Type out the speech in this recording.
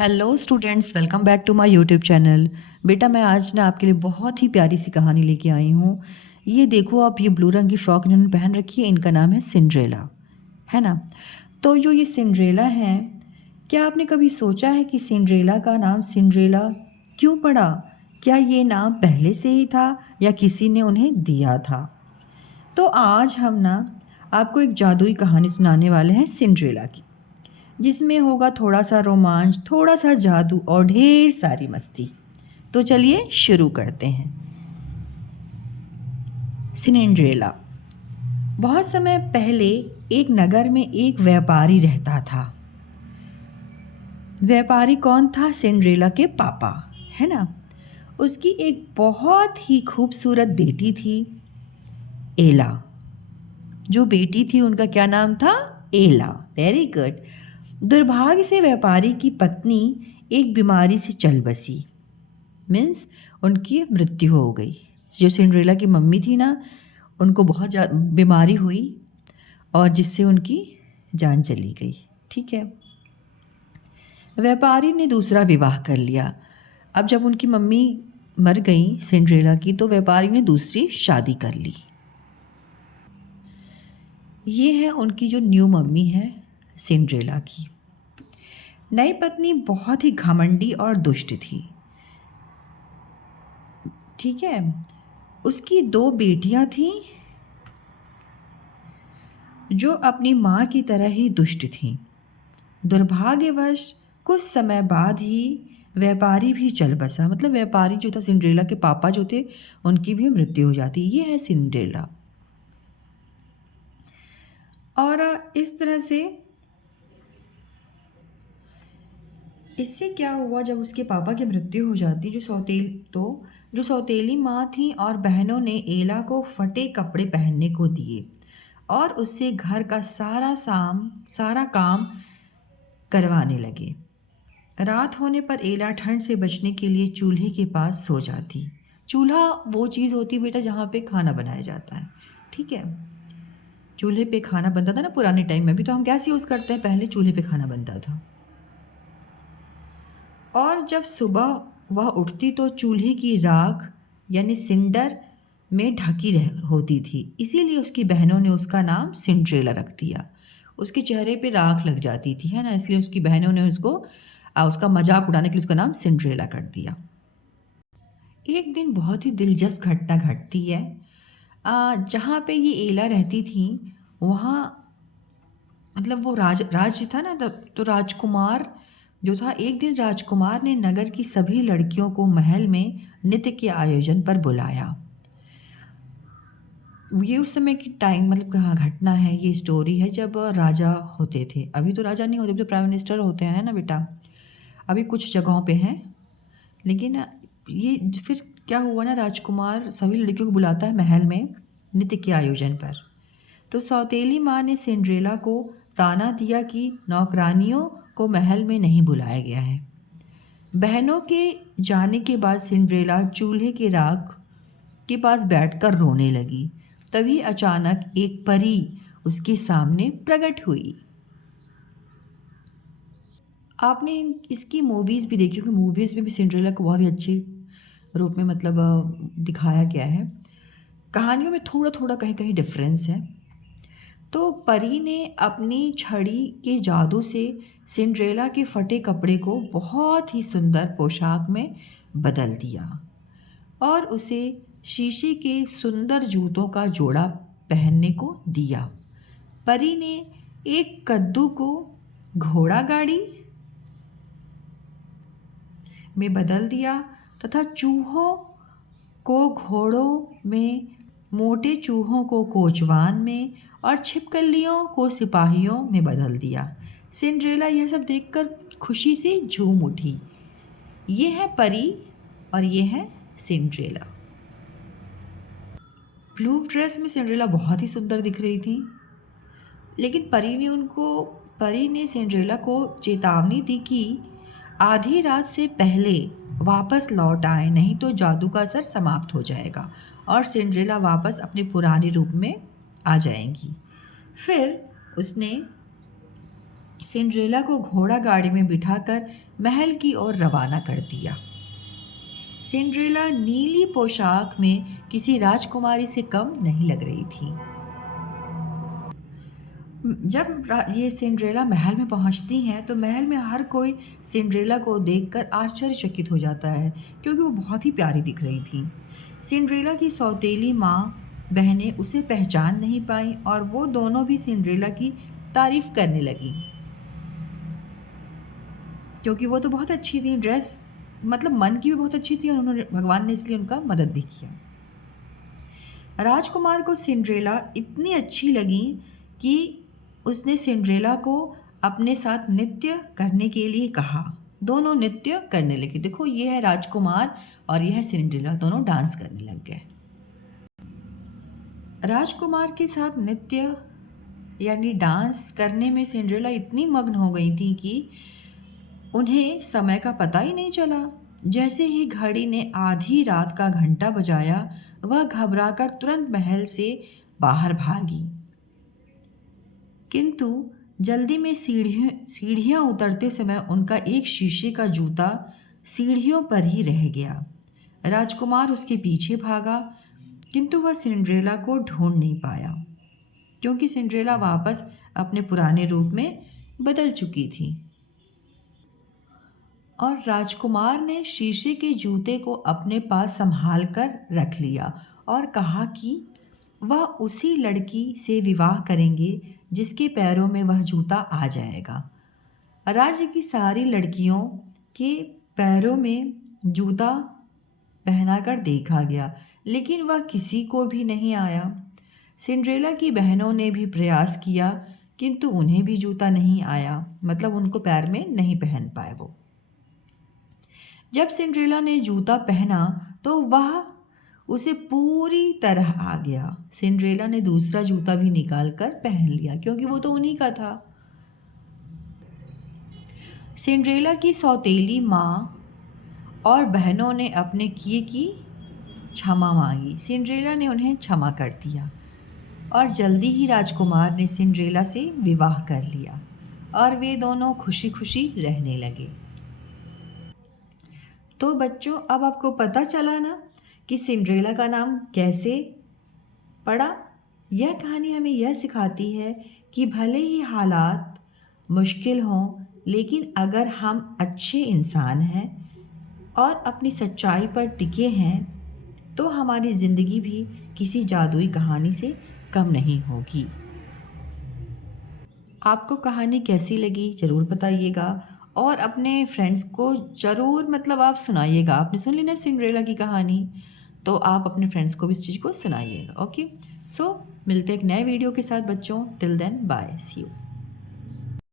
Hello students, welcome back to my YouTube channel. बेटा मैं आज ना आपके लिए बहुत ही प्यारी सी कहानी लेके आई हूँ। ये देखो आप, ये ब्लू रंग की फ्रॉक इन्होंने पहन रखी है, इनका नाम है सिंड्रेला, है ना। तो जो ये सिंड्रेला हैं, क्या आपने कभी सोचा है कि सिंड्रेला का नाम सिंड्रेला क्यों पड़ा? क्या ये नाम पहले से ही था या किसी ने उन्हें दिया था? तो आज हम ना आपको एक जादुई कहानी सुनाने वाले हैं सिंड्रेला की, जिसमें होगा थोड़ा सा रोमांच, थोड़ा सा जादू और ढेर सारी मस्ती। तो चलिए शुरू करते हैं। सिंड्रेला। बहुत समय पहले एक नगर में एक व्यापारी रहता था। व्यापारी कौन था? सिंड्रेला के पापा, है ना। उसकी एक बहुत ही खूबसूरत बेटी थी, एला। जो बेटी थी उनका क्या नाम था? एला। Very good. दुर्भाग्य से व्यापारी की पत्नी एक बीमारी से चल बसी, मीन्स उनकी मृत्यु हो गई। जो सिंड्रेला की मम्मी थी ना, उनको बहुत बीमारी हुई और जिससे उनकी जान चली गई। ठीक है। व्यापारी ने दूसरा विवाह कर लिया। अब जब उनकी मम्मी मर गई सिंड्रेला की, तो व्यापारी ने दूसरी शादी कर ली। ये है उनकी जो न्यू मम्मी है सिंड्रेला की। नई पत्नी बहुत ही घमंडी और दुष्ट थी। ठीक है। उसकी दो बेटियां थीं जो अपनी माँ की तरह ही दुष्ट थीं। दुर्भाग्यवश कुछ समय बाद ही व्यापारी भी चल बसा। मतलब व्यापारी जो था, सिंड्रेला के पापा जो थे, उनकी भी मृत्यु हो जाती। ये है सिंड्रेला। और इस तरह से इससे क्या हुआ, जब उसके पापा की मृत्यु हो जाती, जो सौतेली माँ थी और बहनों ने एला को फटे कपड़े पहनने को दिए और उससे घर का सारा काम करवाने लगे। रात होने पर एला ठंड से बचने के लिए चूल्हे के पास सो जाती। चूल्हा वो चीज़ होती बेटा जहाँ पे खाना बनाया जाता है। ठीक है। चूल्हे पे खाना बनता था ना पुराने टाइम में। अभी तो हम गैस यूज़ करते हैं, पहले चूल्हे पे खाना बनता था। और जब सुबह वह उठती तो चूल्हे की राख यानी सिंडर में ढकी होती थी। इसीलिए उसकी बहनों ने उसका नाम सिंड्रेला रख दिया। उसके चेहरे पे राख लग जाती थी, है ना, इसलिए उसकी बहनों ने उसका मजाक उड़ाने के लिए उसका नाम सिंड्रेला कर दिया। एक दिन बहुत ही दिलचस्प घटना घटती है। जहाँ पे ये एला रहती थी, वहाँ मतलब वो राज्य था ना तब, तो राजकुमार जो था, एक दिन राजकुमार ने नगर की सभी लड़कियों को महल में नृत्य के आयोजन पर बुलाया। ये उस समय की टाइम, मतलब कहाँ घटना है, ये स्टोरी है जब राजा होते थे। अभी तो राजा नहीं होते, अभी तो प्राइम मिनिस्टर होते हैं ना बेटा। अभी कुछ जगहों पे हैं, लेकिन ये फिर क्या हुआ ना, राजकुमार सभी लड़कियों को बुलाता है महल में नृत्य के आयोजन पर। तो सौतेली माँ ने सिंड्रेला को ताना दिया कि नौकरानियों को महल में नहीं बुलाया गया है। बहनों के जाने के बाद सिंड्रेला चूल्हे के राख के पास बैठकर रोने लगी। तभी अचानक एक परी उसके सामने प्रकट हुई। आपने इसकी मूवीज़ भी देखी होगी। मूवीज़ में भी सिंड्रेला को बहुत ही अच्छे रूप में मतलब दिखाया गया है। कहानियों में थोड़ा थोड़ा कहीं कहीं डिफरेंस है। तो परी ने अपनी छड़ी के जादू से सिंड्रेला के फटे कपड़े को बहुत ही सुंदर पोशाक में बदल दिया और उसे शीशे के सुंदर जूतों का जोड़ा पहनने को दिया। परी ने एक कद्दू को घोड़ा गाड़ी में बदल दिया तथा चूहों को घोड़ों में, मोटे चूहों को कोचवान में और छिपकलियों को सिपाहियों में बदल दिया। सिंड्रेला यह सब देखकर खुशी से झूम उठी। ये है परी और ये है सिंड्रेला। ब्लू ड्रेस में सिंड्रेला बहुत ही सुंदर दिख रही थी, लेकिन परी ने सिंड्रेला को चेतावनी दी कि आधी रात से पहले वापस लौट आए, नहीं तो जादू का असर समाप्त हो जाएगा और सिंड्रेला वापस अपने पुराने रूप में आ जाएंगी। फिर उसने सिंड्रेला को घोड़ा गाड़ी में बिठाकर महल की ओर रवाना कर दिया। सिंड्रेला नीली पोशाक में किसी राजकुमारी से कम नहीं लग रही थी। ये सिंड्रेला महल में पहुंचती हैं तो महल में हर कोई सिंड्रेला को देखकर आश्चर्यचकित हो जाता है, क्योंकि वो बहुत ही प्यारी दिख रही थी। सिंड्रेला की सौतेली माँ बहनें उसे पहचान नहीं पाईं और वो दोनों भी सिंड्रेला की तारीफ करने लगीं, क्योंकि वो तो बहुत अच्छी थी, ड्रेस मतलब मन की भी बहुत अच्छी थी और उन्होंने भगवान ने इसलिए उनका मदद भी किया। राजकुमार को सिंड्रेला इतनी अच्छी लगी कि उसने सिंड्रेला को अपने साथ नृत्य करने के लिए कहा। दोनों नृत्य करने लगे। देखो, ये है राजकुमार और ये है सिंड्रेला, दोनों डांस करने लग गए। राजकुमार के साथ नृत्य यानी डांस करने में सिंड्रेला इतनी मग्न हो गई थी कि उन्हें समय का पता ही नहीं चला। जैसे ही घड़ी ने आधी रात का घंटा बजाया, वह घबराकर तुरंत महल से बाहर भागी। किंतु जल्दी में सीढ़ियाँ उतरते समय उनका एक शीशे का जूता सीढ़ियों पर ही रह गया। राजकुमार उसके पीछे भागा, किंतु वह सिंड्रेला को ढूंढ नहीं पाया, क्योंकि सिंड्रेला वापस अपने पुराने रूप में बदल चुकी थी। और राजकुमार ने शीशे के जूते को अपने पास संभाल कर रख लिया और कहा कि वह उसी लड़की से विवाह करेंगे जिसके पैरों में वह जूता आ जाएगा। राज्य की सारी लड़कियों के पैरों में जूता पहनाकर देखा गया, लेकिन वह किसी को भी नहीं आया। सिंड्रेला की बहनों ने भी प्रयास किया, किंतु उन्हें भी जूता नहीं आया, मतलब उनको पैर में नहीं पहन पाए वो। जब सिंड्रेला ने जूता पहना तो वह उसे पूरी तरह आ गया। सिंड्रेला ने दूसरा जूता भी निकाल कर पहन लिया, क्योंकि वो तो उन्हीं का था। सिंड्रेला की सौतेली माँ और बहनों ने अपने किए की क्षमा मांगी। सिंड्रेला ने उन्हें क्षमा कर दिया और जल्दी ही राजकुमार ने सिंड्रेला से विवाह कर लिया और वे दोनों खुशी खुशी रहने लगे। तो बच्चों, अब आपको पता चला ना कि सिंड्रेला का नाम कैसे पड़ा। यह कहानी हमें यह सिखाती है कि भले ही हालात मुश्किल हों, लेकिन अगर हम अच्छे इंसान हैं और अपनी सच्चाई पर टिके हैं तो हमारी ज़िंदगी भी किसी जादुई कहानी से कम नहीं होगी। आपको कहानी कैसी लगी ज़रूर बताइएगा और अपने फ्रेंड्स को ज़रूर मतलब आप सुनाइएगा। आपने सुन ली ना सिंड्रेला की कहानी, तो आप अपने फ्रेंड्स को भी इस चीज़ को सुनाइएगा। ओके, सो मिलते हैं एक नए वीडियो के साथ बच्चों। Till then bye, see you.